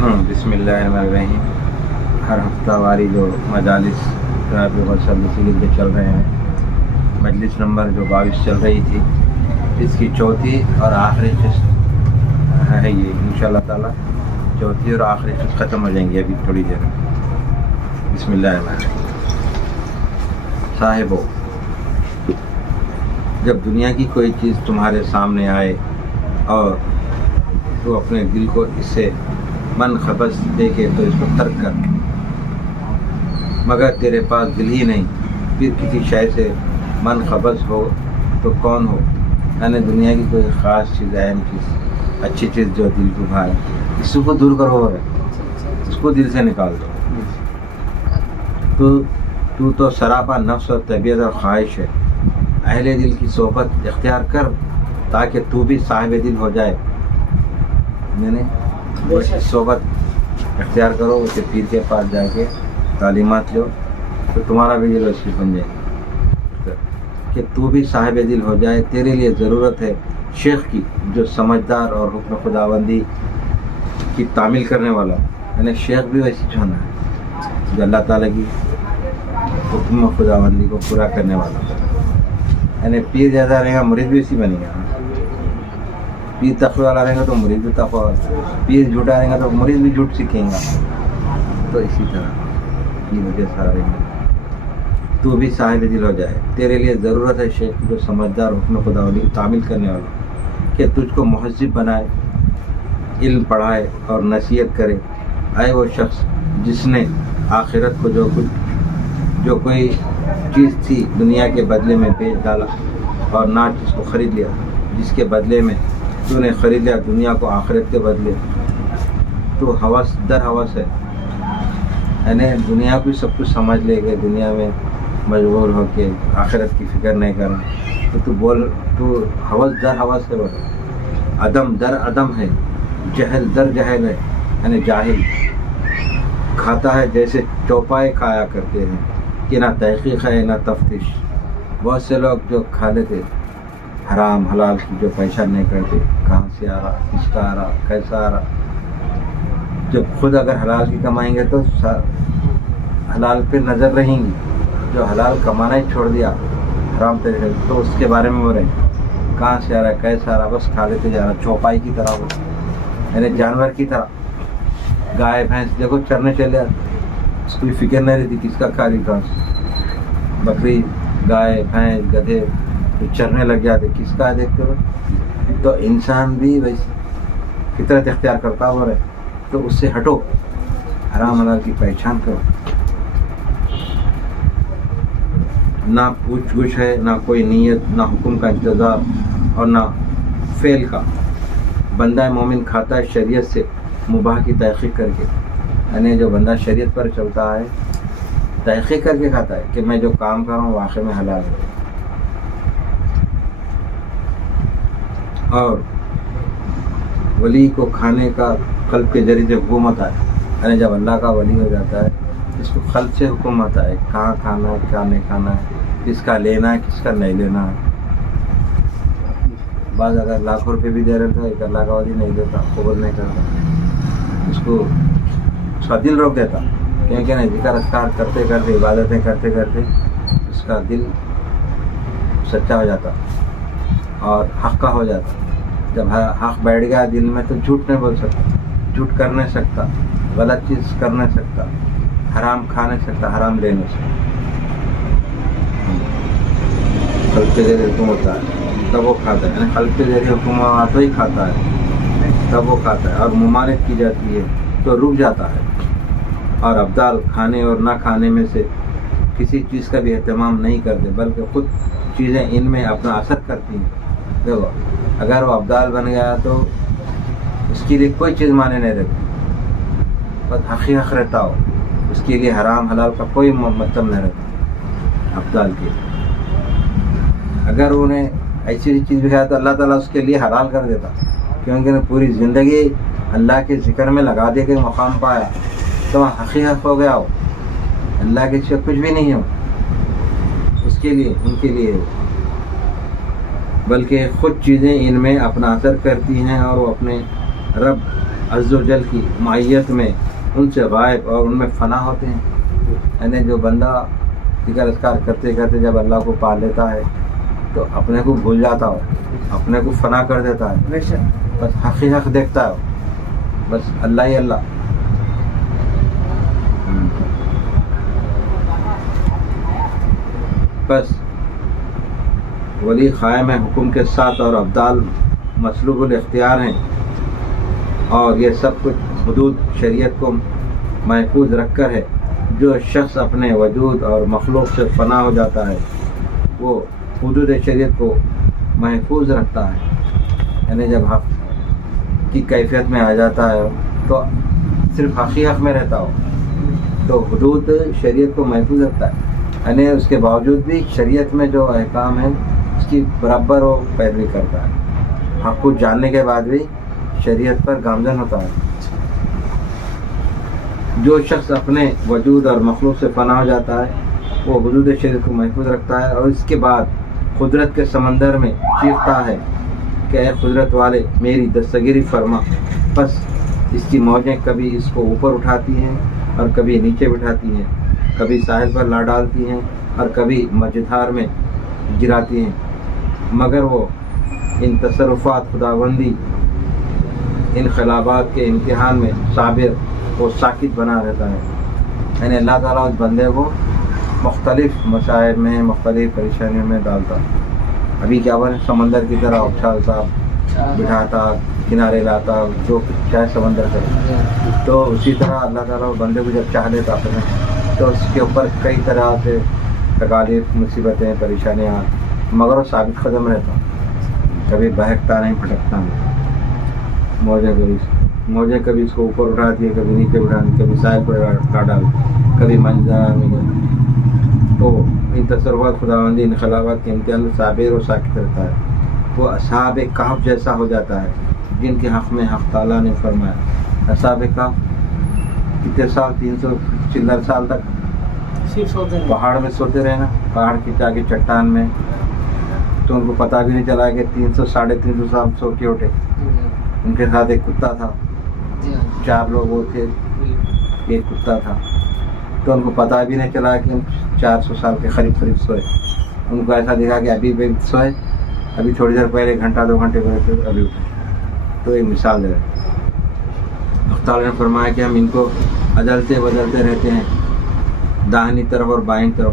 بسم اللہ الرحمن الرحیم۔ ہر ہفتہ واری جو مجالس پہ چل رہے ہیں، مجلس نمبر جو 22 چل رہی تھی، اس کی چوتھی اور آخری قسط ہے یہ انشاءاللہ تعالیٰ۔ چوتھی اور آخری قسط ختم ہو جائیں گی ابھی تھوڑی دیر میں۔ بسم اللہ الرحمن الرحیم۔ صاحبو، جب دنیا کی کوئی چیز تمہارے سامنے آئے اور تو اپنے دل کو اس سے من خبص دے کے تو اس کو ترک کر، مگر تیرے پاس دل ہی نہیں، پھر کسی شے سے من خبص ہو تو کون ہو؟ یعنی دنیا کی کوئی خاص چیز، اہم چیز، اچھی چیز جو دل کو بھائے، اس کو دور کرو، اس کو دل سے نکال دو۔ تو سراپا نفس اور طبیعت اور خواہش ہے۔ اہل دل کی صحبت اختیار کر تاکہ تو بھی صاحب دل ہو جائے۔ یعنی صحبت اختیار کرو، اسے پیر کے پاس جا کے تعلیمات لو تو تمہارا بھی دل ویسی بن جائے کہ تو بھی صاحب دل ہو جائے۔ تیرے لیے ضرورت ہے شیخ کی، جو سمجھدار اور حکم خداوندی کی تعمیل کرنے والا، یعنی شیخ بھی ویسی ہونا ہے جو اللہ تعالیٰ کی حکم خداوندی کو پورا کرنے والا، یعنی پیر جیسا رہے گا مرید بھی اسی بنے گا۔ پیر تقوی والا رہے گا تو مرید بھی تقوی والا، پیر جھوٹا رہے گا تو مرید بھی جھوٹ سیکھیں گا۔ تو اسی طرح یہ وجہ سارا رہے گا تو بھی صاحب دل ہو جائے۔ تیرے لیے ضرورت ہے شیخ جو سمجھدار حکم خداوندی کی تعمیل کرنے والا، کہ تجھ کو مہذب بنائے، علم پڑھائے اور نصیحت کرے۔ اے وہ شخص جس نے آخرت کو جو کوئی چیز تھی دنیا کے بدلے میں بیچ ڈالا اور نہ جس کو خرید لیا، جس کے بدلے میں تو نے خرید لیا دنیا کو آخرت کے بدلے، تو ہوس در ہوس ہے، یعنی دنیا کو سب کچھ سمجھ لے گئے، دنیا میں مشغول ہو کے آخرت کی فکر نہیں کرنا، تو ہوس در ہوس ہے، عدم در عدم ہے، جہل در جہل ہے، یعنی جاہل کھاتا ہے جیسے چوپائے کھایا کرتے ہیں کہ نہ تحقیق ہے نہ تفتیش۔ بہت سے لوگ جو کھا لیتے حرام حلال کی جو پہچان نہیں کرتے، کہاں سے آ رہا، کس کا آ رہا، کیسا آ رہا۔ جب خود اگر حلال کی کمائیں گے تو حلال پہ نظر رہیں گی، جو حلال کمانا ہی چھوڑ دیا حرام طریقے سے، تو اس کے بارے میں وہ رہے کہاں سے آ رہا ہے، کیسا آ رہا، بس کھا لیتے جا رہا، چوپائی کی طرح ہو، یعنی جانور کی طرح۔ گائے بھینس دیکھو چرنے چلے جاتے، اس کوئی فکر نہیں رہتی کس کا کھا رہی کہاں سے۔ بکری، گائے، بھینس، گدھے تو چرنے لگ جاتے، کس کا دیکھتے ہو۔ تو انسان بھی ویسے فطرت اختیار کرتا ہو رہے، تو اس سے ہٹو، حرام حلال کی پہچان کرو۔ نہ پوچھ گچھ ہے، نہ کوئی نیت، نہ حکم کا انتظار اور نہ فعل کا۔ بندہ مومن کھاتا ہے شریعت سے مباح کی تحقیق کر کے، یعنی جو بندہ شریعت پر چلتا ہے تحقیق کر کے کھاتا ہے کہ میں جو کام کر رہا ہوں واقعی میں حلال ہے۔ اور ولی کو کھانے کا قلب کے ذریعے حکم آتا ہے، یعنی جب اللہ کا ولی ہو جاتا ہے اس کو قلب سے حکم آتا ہے کہاں کھانا ہے، کیا نہیں کھانا ہے، کس کا لینا ہے، کس کا نہیں لینا ہے۔ بعض اگر لاکھوں روپے بھی دے رہے تو ایک اللہ کا ولی نہیں دیتا، قبول نہیں کرتا، اس کو اس کا دل روک دیتا، کیونکہ نہیں ذکر اذکار کرتے کرتے، عبادتیں کرتے کرتے اس کا دل سچا ہو جاتا اور حق کا ہو جاتا۔ جب حق بیٹھ گیا دل میں تو جھوٹ نہیں بول سکتا، جھوٹ کر نہیں سکتا، غلط چیز کر نہیں سکتا، حرام کھا نہیں سکتا، حرام لے نہیں سکتا۔ قلب کے ذریعے حکم ہوتا ہے تب وہ کھاتا ہے، یعنی قلب کے ذریعے حکم آتا ہی کھاتا ہے، تب وہ کھاتا ہے۔ اور ممانعت کی جاتی ہے تو رک جاتا ہے۔ اور ابدال کھانے اور نہ کھانے میں سے کسی چیز کا بھی اہتمام نہیں کرتے، بلکہ خود چیزیں ان میں اپنا اثر کرتی ہیں۔ دیکھو اگر وہ ابدال بن گیا تو اس کے لیے کوئی چیز مانے نہیں رہتی، بس حق رہتا ہو، اس کے لیے حرام حلال کا کوئی مطلب نہیں رہتا ابدال کے۔ اگر انہیں ایسی چیز بھی کھایا تو اللہ تعالیٰ اس کے لیے حلال کر دیتا، کیونکہ پوری زندگی اللہ کے ذکر میں لگا دے کے مقام پایا تو حقیقت ہو گیا ہو، اللہ کے سوا کچھ بھی نہیں ہو اس کے لیے، ان کے لیے، بلکہ خود چیزیں ان میں اپنا اثر کرتی ہیں اور وہ اپنے رب عز و جل کی معیت میں ان سے غائب اور ان میں فنا ہوتے ہیں. یعنی جو بندہ ذکر اذکار کرتے کرتے جب اللہ کو پا لیتا ہے تو اپنے کو بھول جاتا ہو, اپنے کو فنا کر دیتا ہے, بس حق دیکھتا ہے, بس اللہ ہی اللہ. بس ولی قائم حکم کے ساتھ اور ابدال مسلوب الاختیار ہیں, اور یہ سب کچھ حدود شریعت کو محفوظ رکھ کر ہے. جو شخص اپنے وجود اور مخلوق سے فنا ہو جاتا ہے وہ حدود شریعت کو محفوظ رکھتا ہے. یعنی جب حق کی کیفیت میں آ جاتا ہے تو صرف حق میں رہتا ہو تو حدود شریعت کو محفوظ رکھتا ہے. یعنی اس کے باوجود بھی شریعت میں جو احکام ہیں اس کی برابر وہ پیروی کرتا ہے. حق کو جاننے کے بعد بھی شریعت پر گامزن ہوتا ہے. جو شخص اپنے وجود اور مخلوق سے فنا ہو جاتا ہے وہ حدود شریعت کو محفوظ رکھتا ہے, اور اس کے بعد قدرت کے سمندر میں چیختا ہے کہ اے قدرت والے میری دستگیری فرما. بس اس کی موجیں کبھی اس کو اوپر اٹھاتی ہیں اور کبھی نیچے بٹھاتی ہیں, کبھی ساحل پر لا ڈالتی ہیں اور کبھی مجدھار میں گراتی ہیں, مگر وہ ان تصرفات خداوندی انقلابات کے امتحان میں صابر و ساکت بنا رہتا ہے. یعنی اللہ تعالیٰ اس بندے کو مختلف مصائب میں مختلف پریشانیوں میں ڈالتا. ابھی کیا بنے سمندر کی طرح اچھالتا, بٹھاتا, کنارے لاتا, جو چاہے سمندر کرے. تو اسی طرح اللہ تعالیٰ بندے کو جب چاہ لیتا تو اس کے اوپر کئی طرح سے تکالیف, مصیبتیں, پریشانیاں, مگر وہ ثابت قدم رہتا, کبھی بہکتا نہیں, پھٹکتا نہیں. موجیں کبھی اس کو اوپر اٹھاتی ہے, کبھی نیچے اٹھاتی, کبھی سائل پر لا ڈالتی, کبھی منظر میں گیا. تو ان تصرفات خداوندی انقلابات کے امتحان میں صابر اور ساکت رہتا ہے. وہ اصحاب کہف جیسا ہو جاتا ہے جن کے حق میں حق تعالیٰ نے فرمایا. اصحاب کہف کتنے سال, 300 سال تک پہاڑ میں سوتے رہے نا, پہاڑ کی جا کے چٹان میں. تو ان کو پتہ بھی نہیں چلا کہ 300-350 سال سو کے اٹھے. ان کے ساتھ ایک کتا تھا, 4 لوگ وہ تھے, ایک کتا تھا. تو ان کو پتہ بھی نہیں چلا کہ 400 سال کے قریب سوئے. ان کو ایسا دیکھا کہ ابھی بھی سوئے, ابھی تھوڑی دیر پہلے 1-2 گھنٹے پہلے ابھی اٹھے. تو ایک مثال دے رہے. تعالیٰ نے فرمایا کہ ہم ان کو عدلتے بدلتے رہتے ہیں, داہنی طرف اور بائیں طرف.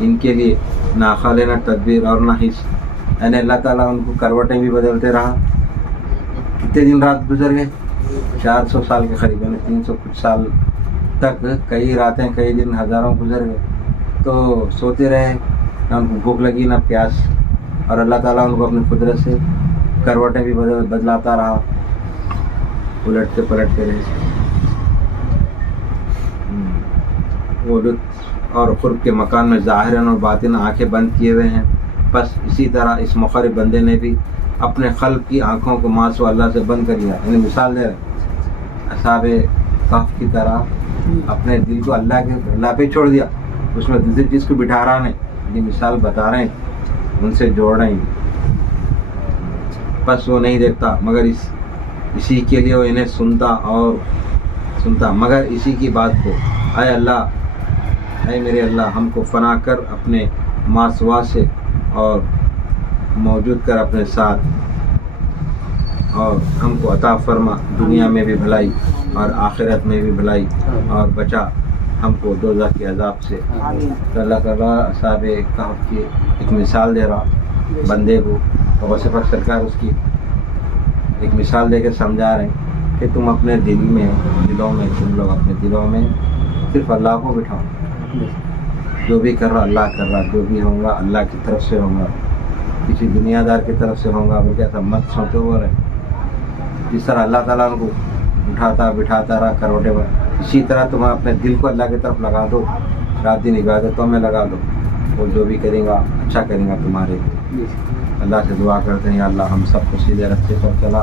ان کے لیے نہ خالے نہ تدبیر اور نہ حص. یعنی اللہ تعالیٰ ان کو کروٹیں بھی بدلتے رہا. کتنے دن رات گزر گئے, 400 سال کے قریب, یعنی 300 کچھ سال تک کئی راتیں کئی دن ہزاروں گزر گئے. تو سوتے رہے, نہ ان کو بھوک لگی نہ پیاس, اور اللہ تعالیٰ ان کو اپنی قدرت سے کروٹیں بھی بدلاتا رہا, الٹتے پلٹتے رہے. وہ لطف اور قرب کے مکان میں ظاہراً اور باطناً آنکھیں بند کیے ہوئے ہیں. بس اسی طرح اس مقرب بندے نے بھی اپنے قلب کی آنکھوں کو ماں سو اللہ سے بند کر لیا. یعنی مثال دے رہے اصحاب کہف کی طرح اپنے دل کو اللہ پہ چھوڑ دیا, اس میں دوسری چیز کو بٹھا رہا نہیں. یہ مثال بتا رہے ہیں, ان سے جوڑ رہے ہیں. بس وہ نہیں دیکھتا مگر اسی کے لیے وہ انہیں سنتا مگر اسی کی بات کو. اے اللہ, اے میرے اللہ, ہم کو فنا کر اپنے ماسوا سے اور موجود کر اپنے ساتھ, اور ہم کو عطا فرما دنیا میں بھی بھلائی اور آخرت میں بھی بھلائی, اور بچا ہم کو دوزخ کے عذاب سے. تو اللہ تعالیٰ اصحاب کہف کی ایک مثال دے رہا بندے کو, اور غوث پاک سرکار اس کی ایک مثال دے کے سمجھا رہے ہیں کہ تم اپنے تم لوگ اپنے دلوں میں صرف اللہ کو بٹھاؤ. جو بھی کر رہا اللہ کر رہا, جو بھی ہوگا اللہ کی طرف سے ہوگا, کسی دنیا دار کی طرف سے ہوگا. بلکہ ایسا مت سوچو. وہ رہے جس طرح اللہ تعالیٰ ان کو اٹھاتا بٹھاتا رہا کروٹے پر, اسی طرح تم اپنے دل کو اللہ کی طرف لگا دو, رات دن عبادتوں میں لگا دو. وہ جو بھی کریں گا اچھا کریں گا تمہارے لیے. اللہ سے دعا کرتے ہیں, یا اللہ ہم سب کو سیدھے راستے پر چلا,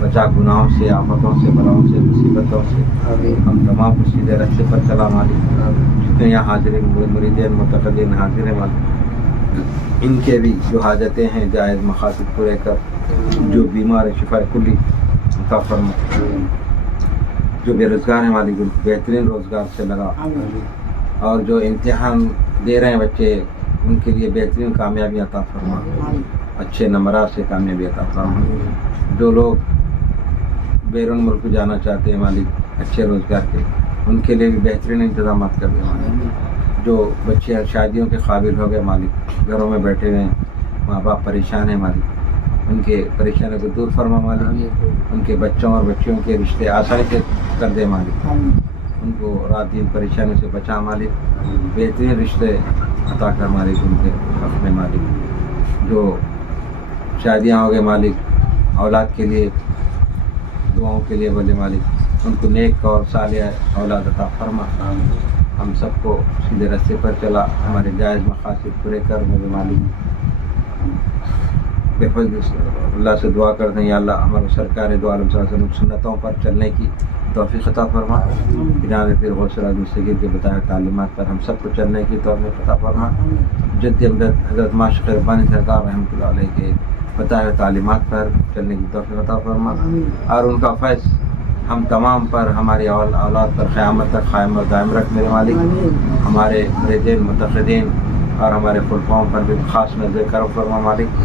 بچا گناہوں سے, آفتوں سے, بلاؤں سے, مصیبتوں سے. ہم تمام کو سیدھے راستے پر چلا مالک. جتنے یہاں حاضر مریدین متقدین حاضر ہیں مالک, ان کے بھی جو حاجتیں ہیں جائز مقاصد پورے کر, جو بیمار شفا کلی عطا فرما. جو بے روزگار ہیں مالک ان کو بہترین روزگار سے لگا، اور جو امتحان دے رہے ہیں بچے ان کے لیے بہترین کامیابی عطا فرما، اچھے نمبرات سے کامیابی عطا فرما۔ جو لوگ بیرون ملک جانا چاہتے ہیں مالک اچھے روزگار کے، ان کے لیے بھی بہترین انتظامات کر دیں مالک۔ جو بچے شادیوں کے قابل ہو گئے مالک، گھروں میں بیٹھے ہوئے ہیں، ماں باپ پریشان ہیں مالک، ان کے پریشانیوں کو دور فرما مالک، ان کے بچوں اور بچیوں کے رشتے آسانی سے کر دے مالک، ان کو رات دن پریشانی سے بچا مالک، بہترین رشتے عطا کر مالک ان کے حق میں مالک۔ جو شادیاں ہو گئے مالک، اولاد کے لیے دعاؤں کے لیے بولے مالک، ان کو نیک اور صالح اولاد عطا فرما، ہم سب کو سیدھے راستے پر چلا، ہمارے جائز مقاصد پورے کر میرے مالک۔ بے فضل اللہ سے دعا کرتے ہیں یا اللہ ہمارے سرکار دو عالم صلی اللہ علیہ وسلم سنتوں پر چلنے کی توفیق عطا فرما، جناب پیر غوث اعظم مستقیر کے بتائے تعلیمات پر ہم سب کو چلنے کی توفیق عطا فرما، جد امداد حضرت معاشق ربانی سرکار رحمۃ اللہ علیہ کے بتائے تعلیمات پر چلنے کی توفیق عطا فرما، اور ان کا فیض ہم تمام پر، ہماری اولاد پر قیامت تک قائم اور دائم رکھ میرے مالک، ہمارے مریدین متقدین اور ہمارے خلفاؤں پر بھی خاص نظر کرم فرما مالک،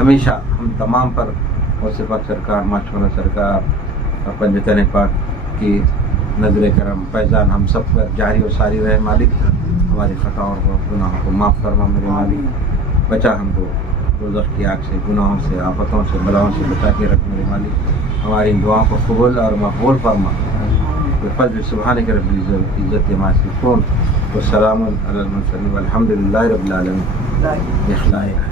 ہمیشہ ہم تمام پر غوث پاک سرکار ماشاءاللہ سرکار اور پنجتن پاک کی نظر کرم فیضان ہم سب پر جاری و ساری رہے مالک، ہماری خطاؤں اور گناہوں کو معاف فرما میرے مالک، بچا ہم کو دوزخ کی آگ سے، گناہوں سے، آفتوں سے، بلاؤں سے بچا کے رکھ میرے مالک، ہماری ان دعاؤں کو قبول اور مقبول فرما، بفضل سبحانک رب العزت عزت ما یصفون والسلام علی المرسلین والحمد للہ رب العالمین۔